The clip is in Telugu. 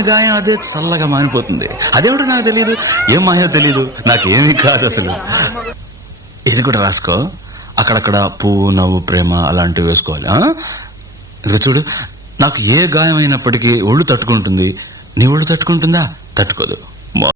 తగిలిన గాయం అదే చల్లగా మానిపోతుంది. అదేమిటో నాకు తెలియదు, ఏం మాయో తెలియదు, నాకేమీ కాదు అసలు. ఇది కూడా రాసుకో, అక్కడక్కడ పువ్వు, నవ్వు, ప్రేమ అలాంటివి వేసుకోవాలి. ఇదిగో చూడు, నాకు ఏ గాయం అయినప్పటికీ ఒళ్ళు తట్టుకుంటుంది, నీ ఒళ్ళు తట్టుకుంటుందా? తట్టుకోదు.